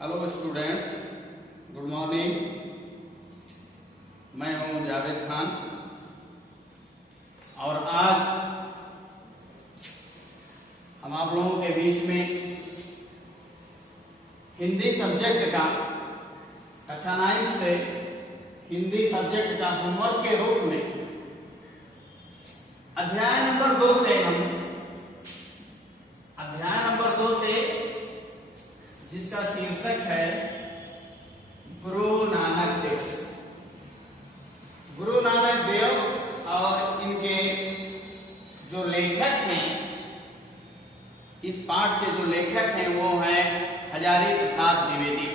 Hello students, good morning. मैं हूं जावेद खान और आज हम आप लोगों के बीच में हिंदी सब्जेक्ट का कक्षा 9 से हिंदी सब्जेक्ट का होमवर्क के रूप में अध्याय नंबर 2 से जिसका शीर्षक है गुरु नानक देव। गुरु नानक देव और इनके जो लेखक हैं, इस पाठ के जो लेखक हैं वो हैं हजारी प्रसाद द्विवेदी।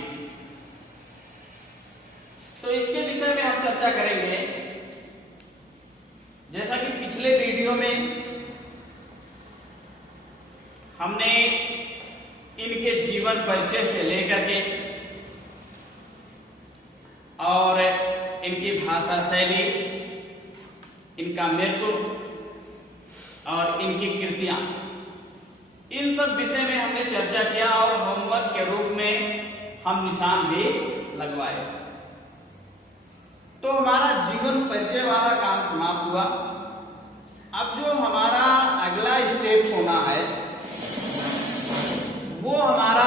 तो इसके विषय में हम चर्चा करेंगे। जैसा कि पिछले वीडियो में हमने इनके जीवन परिचय से लेकर के और इनकी भाषा शैली, इनका मृत्यु और इनकी कृतियां, इन सब विषय में हमने चर्चा किया और होमवर्क के रूप में हम निशान भी लगवाए। तो हमारा जीवन परिचय वाला काम समाप्त हुआ। अब जो हमारा अगला स्टेप होना है वो हमारा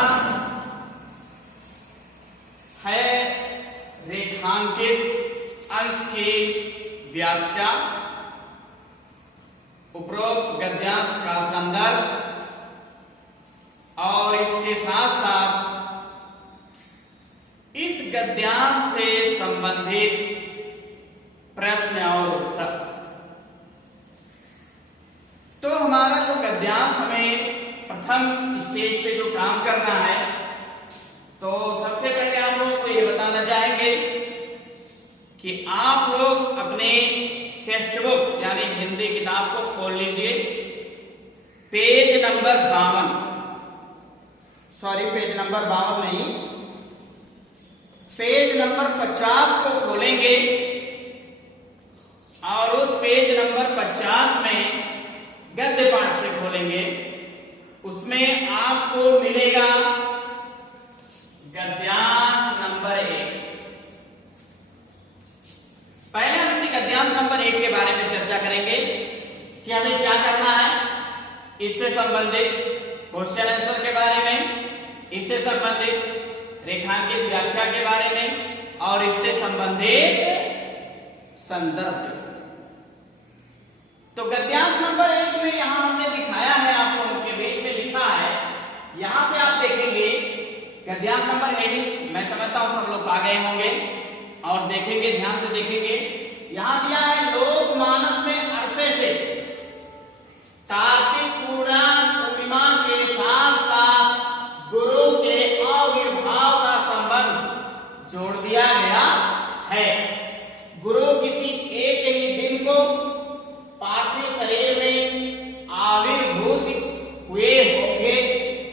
है रेखांकित अंश की व्याख्या, उपरोक्त गद्यांश का संदर्भ और इसके साथ साथ इस गद्यांश से संबंधित प्रश्न और उत्तर। तो हमारा जो गद्यांश हमें प्रथम स्टेज पे जो काम करना है, तो सबसे पहले आप लोगों को ये बताना चाहेंगे कि आप लोग अपने टेक्स्ट बुक यानी हिंदी किताब को खोल लीजिए। पेज नंबर 52, पेज नंबर 52 नहीं, पेज नंबर 50 को खोलेंगे और उस पेज नंबर 50 में गद्य पाठ से खोलेंगे। उसमें आपको मिलेगा गद्यांश नंबर 1। पहले हम इसी गद्यांश नंबर 1 के बारे में चर्चा करेंगे कि हमें क्या करना है। इससे संबंधित क्वेश्चन आंसर के बारे में, इससे संबंधित रेखांकित व्याख्या के बारे में और इससे संबंधित संदर्भ। तो गद्यांश नंबर 1 में यहां हमने दिखाया है, आप लोगों के बीच में लिखा है। यहां से आप देखेंगे गद्यांश नंबर हेडिंग, मैं समझता हूं सब लोग पा गए होंगे और देखेंगे, ध्यान से देखेंगे। यहां दिया है लोकमानस में अरसे से कार्तिक पूर्णिमा के साथ साथ गुरु के आविर्भाव का संबंध जोड़ दिया गया है। गुरु किसी एक ही दिन को पार्थिव शरीर में आविर्भूत हुए होंगे,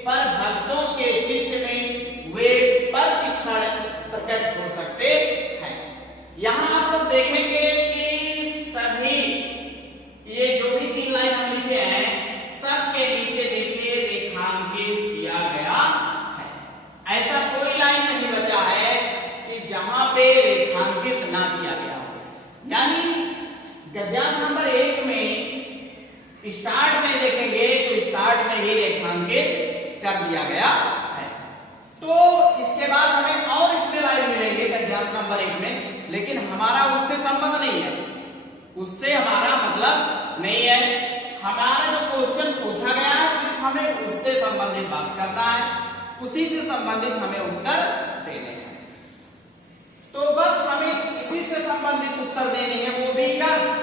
पर भक्तों के चित्त में वे प्रतिक्षण प्रकट हो सकते हैं। यहां आप लोग देखेंगे कि सभी ये जो भी 3 लाइन हम लिखे हैं, सबके नीचे देखिए रेखांकित किया गया है। ऐसा कोई लाइन नहीं बचा है कि जहां पे रेखांकित ना किया गया हो। यानी गद्यांश नंबर 1 में स्टार्ट में देखेंगे तो स्टार्ट में ही रेखांकित कर दिया गया है। तो इसके बाद हमें और इसमें लाइन मिलेंगे गद्यांश नंबर 1 में, लेकिन हमारा उससे संबंध नहीं है, उससे हमारा मतलब नहीं है। हमारा जो क्वेश्चन पूछा गया है सिर्फ हमें उससे संबंधित बात करना है, उसी से संबंधित हमें उत्तर देने हैं। तो बस हमें इसी से संबंधित उत्तर देनी है, वो भी कब?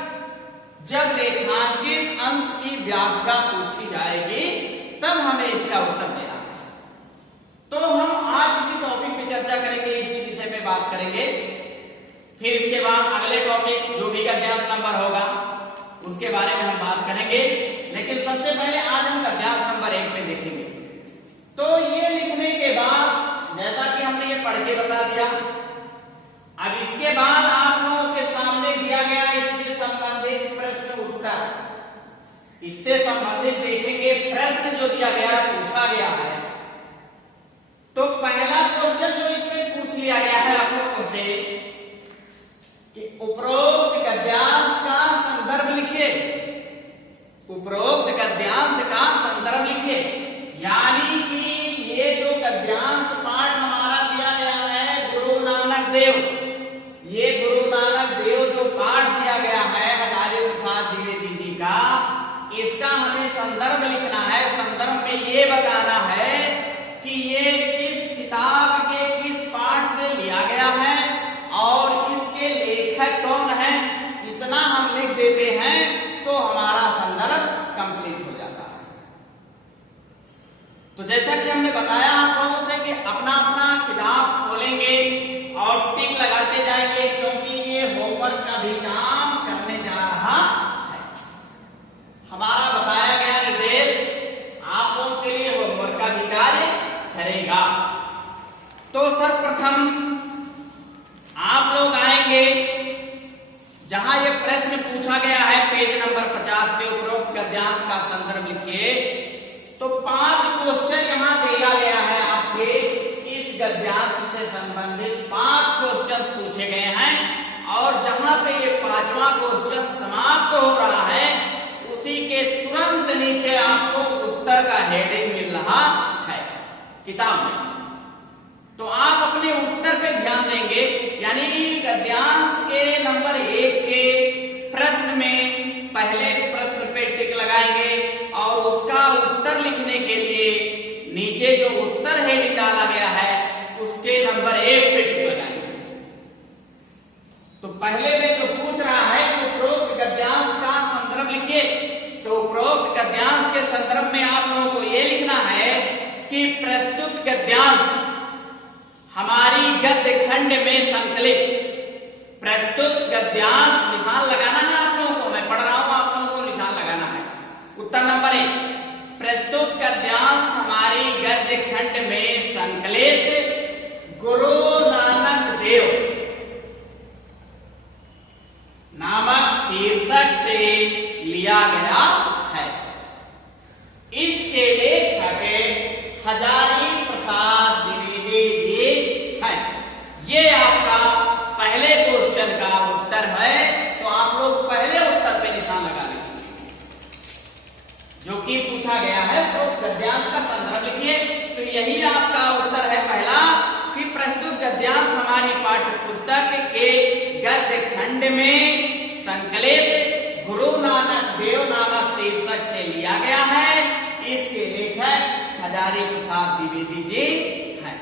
जब रेखांकित अंश की व्याख्या पूछी जाएगी तब हमें इसका उत्तर देना है। तो हम आज इसी टॉपिक पे चर्चा करेंगे, इसी विषय पे बात करेंगे। फिर इसके बाद अगले टॉपिक जो भी गद्यांश नंबर होगा उसके बारे में हम बात करेंगे, लेकिन सबसे पहले आज हम गद्यांश नंबर 1 में देखेंगे। तो ये लिखने के बाद जैसा कि हमने ये पढ़ के बता दिया, अब इसके बाद आप लोगों के सामने दिया गया इससे संबंधित प्रश्न उत्तर, इससे संबंधित देखेंगे प्रश्न जो दिया गया पूछा गया है। तो पहला क्वेश्चन गद्यांश पाठ हमारा दिया गया है गुरु नानक देव। ये गुरु नानक देव जो पाठ दिया गया है हजारी प्रसाद द्विवेदी जी का, इसका हमें संदर्भ लिखना है। संदर्भ में ये बताना है कि ये किस किताब के किस पाठ से लिया गया है और इसके लेखक कौन है। इतना हम लिख देते हैं तो हमारा संदर्भ कंप्लीट हो जाता है। तो जैसा कि हमने बताया आप लोगों से कि अपना अपना किताब खोलेंगे और टिक लगाते जाएंगे, क्योंकि ये होमवर्क का भी काम करने जा रहा है। हमारा बताया गया निर्देश आप लोगों के लिए होमवर्क का भी कार्य करेगा। तो सर्वप्रथम आप लोग आएंगे जहां ये प्रश्न पूछा गया है पेज नंबर 50 पे, उपरोक्त गद्यांश का संदर्भ लिखिए। तो 5 क्वेश्चन यहां दिया गया है आपके इस गद्यांश से संबंधित 5 क्वेश्चन पूछे गए हैं और जहां पे ये 5वां क्वेश्चन समाप्त हो रहा है उसी के तुरंत नीचे आपको उत्तर का हेडिंग मिल रहा है किताब में। तो आप अपने उत्तर पे ध्यान देंगे, यानी गद्यांश के नंबर 1 के प्रश्न में पहले प्रश्न पे टिक लगाएंगे और उसका उत्तर लिखने के लिए नीचे जो उत्तर हेडिंग डाला गया है उसके नंबर 1 पे टिक लगाएंगे। तो पहले में जो पूछ रहा है कि उपरोक्त गद्यांश का संदर्भ लिखिए, तो उपरोक्त गद्यांश के संदर्भ में आप लोगों को यह लिखना है कि प्रस्तुत गद्यांश हमारी गद्य खंड में संकलित। प्रस्तुत गद्यांश निशान लगाना है आप लोगों को, मैं पढ़ रहा हूं आप लोगों को निशान लगाना है। उत्तर नंबर 1, प्रस्तुत गद्यांश हमारी गद्य खंड में संकलित गुरु नानक देव नामक शीर्षक से लिया गया है। इसके लेखक हजारी प्रसाद द्विवेदी जी हैं। ये आपका पहले क्वेश्चन का उत्तर है। तो आप लोग पहले उत्तर पे निशान लगा लीजिए जो कि पूछा गया है उपरोक्त गद्यांश का संदर्भ लिखिए। तो यही आपका उत्तर है पहला कि प्रस्तुत गद्यांश हमारी पाठ्य पुस्तक के गद्य खंड में संकलित गुरु नानक देव नामक शीर्षक से लिया गया है। इसके लेखक हजारी प्रसाद द्विवेदी जी हैं।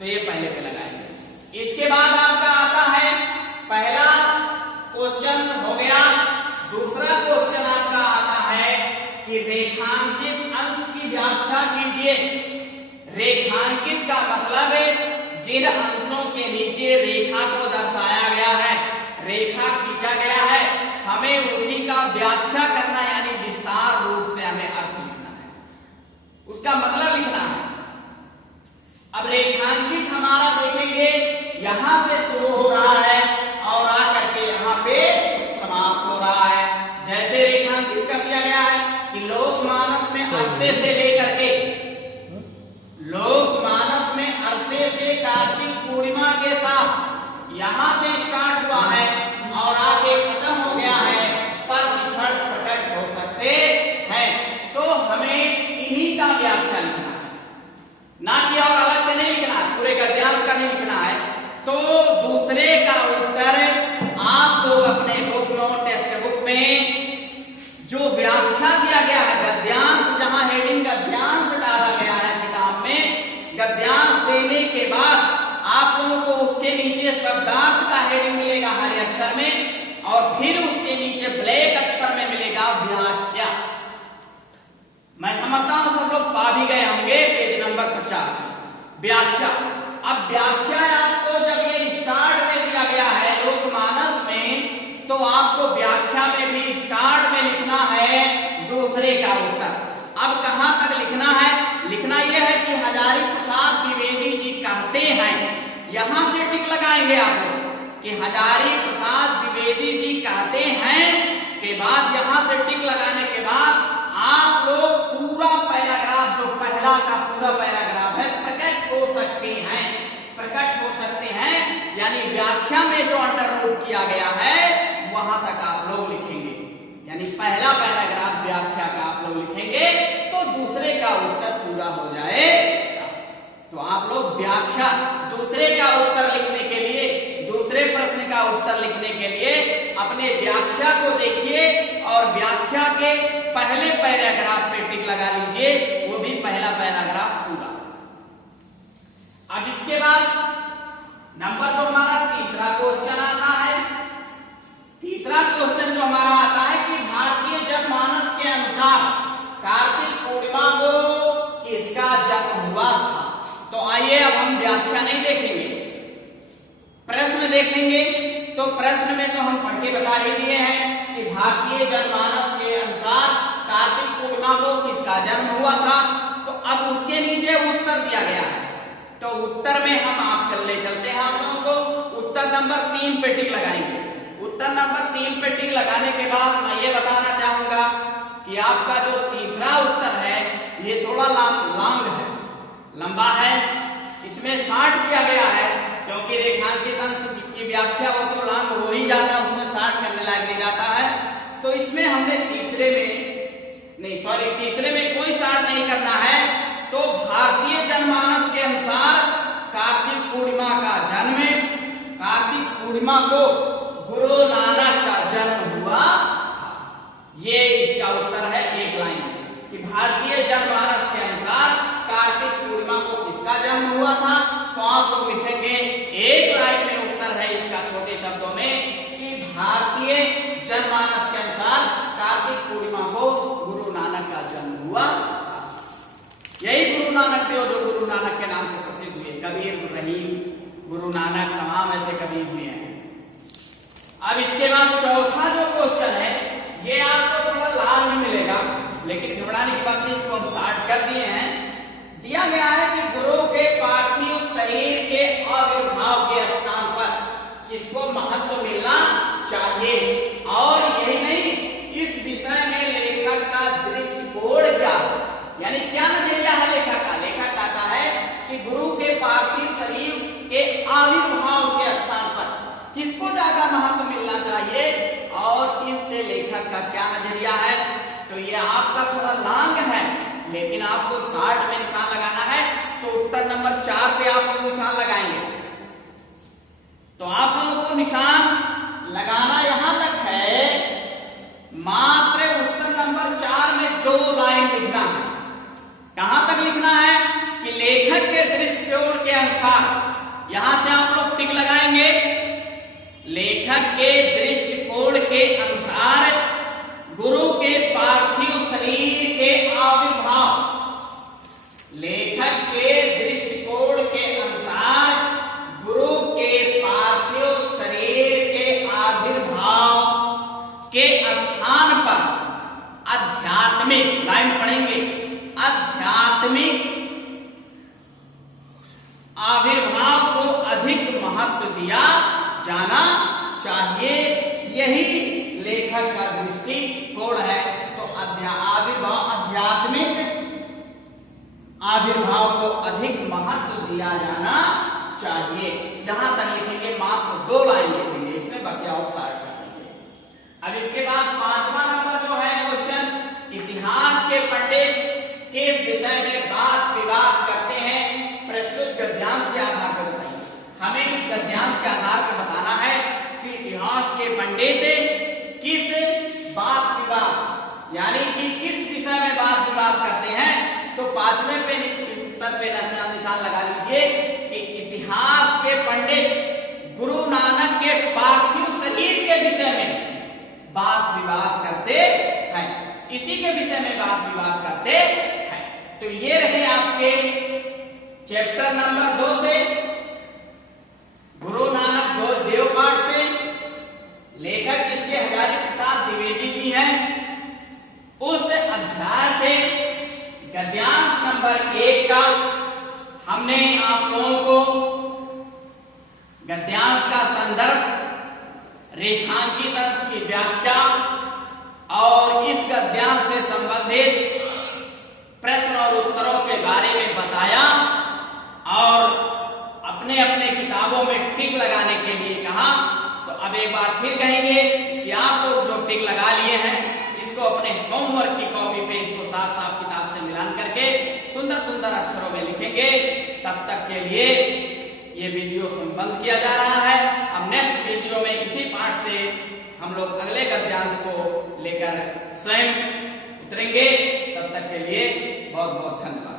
तो ये पहले पे लगाएंगे। इसके बाद आपका आता है पहला क्वेश्चन हो गया। दूसरा क्वेश्चन आपका आता है कि रेखांकित अंश की व्याख्या कीजिए। रेखांकित का मतलब है जिन अंशों के नीचे रेखा को दर्शाया गया है, रेखा खींचा गया है, हमें उसी का व्याख्या करना है, यानी विस्तार रूप से हमें अर्थ लिखना है, उसका मतलब लिखना है। अब रेखांकित हमारा देखेंगे यहां से शुरू हो रहा है और आकर के यहां पे समाप्त हो रहा है। जैसे रेखांकित कर दिया गया है कि लोकमानस में अरसे से लेकर के लोकमानस में अरसे से कार्तिक पूर्णिमा के साथ यहां से स्टार्ट हुआ है और आगे खत्म हो गया है, पर क्षण प्रकट हो सकते हैं। तो हमें इन्हीं का व्याख्या लिखना है, ना कि और अलग से नहीं लिखना है, पूरे गद्यांश का नहीं लिखना है। तो दूसरे का उत्तर आप लोग अपने बुक में, टेक्स्ट बुक में जो व्याख्या दिया गया है गद्यांश, जहां हेडिंग गद्यांश डाला गया है किताब में, गद्यांश देने के बाद आप लोगों को उसके नीचे शब्दार्थ का हेडिंग मिलेगा हरे अक्षर में और फिर उसके नीचे ब्लैक अक्षर में मिलेगा व्याख्या। मैं समझता हूं सब लोग पा भी गए होंगे पेज नंबर 50 व्याख्या। अब व्याख्या आपको जब ये स्टार्ट में दिया गया है लोकमानस में, तो आपको व्याख्या में भी स्टार्ट में लिखना है दूसरे का उत्तर। अब कहां तक लिखना है? लिखना यह है कि हजारी प्रसाद द्विवेदी जी कहते हैं, यहां से टिक लगाएंगे आप लोग कि हजारी प्रसाद द्विवेदी जी कहते हैं के बाद यहां से टिक लगाने के बाद आप लोग पूरा पैराग्राफ, जो पहला का पूरा पैराग्राफ है, प्रकट हो सकते हैं, प्रकट हो सकते हैं, यानी व्याख्या में जो अंडरनोट किया गया है वहां तक आप लोग लिखेंगे, यानी पहला पैराग्राफ व्याख्या का आप लोग लिखेंगे तो दूसरे का उत्तर पूरा हो जाएगा। तो आप लोग व्याख्या दूसरे का उत्तर लिखने के लिए, दूसरे प्रश्न का उत्तर लिखने के लिए अपने व्याख्या को देखिए और व्याख्या के पहले पैराग्राफ पे टिक लगा लीजिए, वो भी पहला पैराग्राफ पूरा। अब इसके बाद नंबर जो हमारा तीसरा क्वेश्चन आता है, तीसरा क्वेश्चन जो हमारा आता है कि भारतीय जनमानस के अनुसार कार्तिक पूर्णिमा को किसका जन्म हुआ था। तो आइए अब हम व्याख्या नहीं देखेंगे, प्रश्न देखेंगे। तो प्रश्न में तो हम पढ़ के बता ही दिए हैं कि भारतीय जनमानस के अनुसार कार्तिक पूर्णिमा को किसका जन्म हुआ था। तो अब उसके नीचे उत्तर दिया गया है, तो उत्तर में हम आप चलते हैं आप लोगों को उत्तर नंबर 3 पे टिक लगाएंगे। उत्तर नंबर 3 पे टिक लगाने के बाद मैं ये बताना चाहूंगा कि आपका जो तीसरा उत्तर है ये थोड़ा लॉन्ग है, लंबा है, इसमें शॉर्ट किया गया है, क्योंकि रेखांकित अंश की व्याख्या वो तो लॉन्ग हो ही जाता है, उसमें शॉर्ट करने लायक नहीं जाता है। तो इसमें हमने तीसरे में कोई शॉर्ट नहीं करना है। तो भारतीय जनमानस के अनुसार कार्तिक पूर्णिमा का जन्म, कार्तिक पूर्णिमा को गुरु नानक का जन्म हुआ था। ये इसका उत्तर है एक लाइन कि भारतीय जनमानस के अनुसार कार्तिक पूर्णिमा को किसका जन्म हुआ था। तो आप लोग लिखेंगे एक लाइन में उत्तर है इसका छोटे शब्दों में कि भारतीय जनमानस के अनुसार कार्तिक पूर्णिमा को गुरु नानक का जन्म हुआ। यही गुरु नानक देव जो गुरु नानक के नाम से प्रसिद्ध हुए, कबीर, रहीम, गुरु नानक, तमाम ऐसे कबीर हुए हैं। अब इसके बाद चौथा जो क्वेश्चन है ये आपको थोड़ा लाभ भी मिलेगा, लेकिन घबराने की बात नहीं, इसको हम स्टार्ट कर दिए हैं। दिया गया है कि गुरु के पार्थिव शरीर के आविर्भाव के स्थान पर किसको महत्व मिलना चाहिए। और यही नहीं, इस विषय में लेखक का दृष्टिकोण क्या, यानी क्या नजरिया है लेखक का। लेखक कहता है कि गुरु के पार्थिव शरीर के आविर्भाव के स्थान पर किसको ज्यादा महत्व मिलना चाहिए, और इससे लेखक का क्या नजरिया है। तो ये आपका थोड़ा लॉन्ग है, लेकिन आपको शॉर्ट में निशान लगाना है। तो उत्तर नंबर 4 पे आप लोग निशान लगाएंगे। तो आप लोगों को निशान लगाना यहां तक है, मात्र उत्तर नंबर 4 में 2 लाइन लिखना है। कहां तक लिखना है कि लेखक के दृष्टिकोण के अनुसार, यहां से आप लोग टिक लगाएंगे। लेखक के दृष्टिकोण के अनुसार गुरु के पार्थिव शरीर के आविर्भाव, लेखक के दृष्टिकोण के अनुसार गुरु के पार्थिव शरीर के आविर्भाव के स्थान पर आध्यात्मिक, लाइन पढ़ेंगे, आध्यात्मिक आविर्भाव को अधिक महत्व दिया जाना चाहिए। यही लेखक का दृष्टिकोण है। तो आध्यात्मिक आविर्भाव को अधिक महत्व दिया जाना चाहिए। यहां तक लिखेंगे, मात्र 2 लाइन लिखेंगे, इसमें बाकी और स्टार्ट कर देंगे। अब इसके बाद 5वां नंबर जो है क्वेश्चन, इतिहास के पंडित किस विषय में बात विवाद करते हैं, प्रस्तुत गद्यांश के आधार पर बताइए। हमें इस गद्यांश के आधार पर बताना है कि इतिहास के पंडित किस बात विवाद, यानी कि किस विषय में बात विवाद करते हैं। तो 5वें पे उत्तर पे निशान लगा लीजिए कि इतिहास के पंडित गुरु नानक के पार्थिव शरीर के विषय में बात विवाद करते हैं, इसी के विषय में बात विवाद करते हैं। तो ये रहे आपके चैप्टर नंबर 2 से, गुरु नानक देव पाठ से। लेखक जिसके हजारी प्रसाद द्विवेदी जी हैं, उस अध्याय से गद्यांश नंबर 1 का हमने आप लोगों को गद्यांश का संदर्भ, रेखांकित अंश की व्याख्या और इस गद्यांश से संबंधित प्रश्न और उत्तरों के बारे में बताया और अपने अपने किताबों में टिक लगाने के लिए कहा। तो अब एक बार फिर कहेंगे कि आप लोग जो टिक लगा लिए हैं इसको अपने होमवर्क की कॉपी पे इसको साफ साफ किताब से मिलान करके सुंदर सुंदर अक्षरों में लिखेंगे। तब तब तक के लिए ये वीडियो बंद किया जा रहा है। अब नेक्स्ट वीडियो में इसी पाठ से हम लोग अगले गद्यांश को लेकर स्वयं उतरेंगे। तब तक के लिए बहुत बहुत धन्यवाद।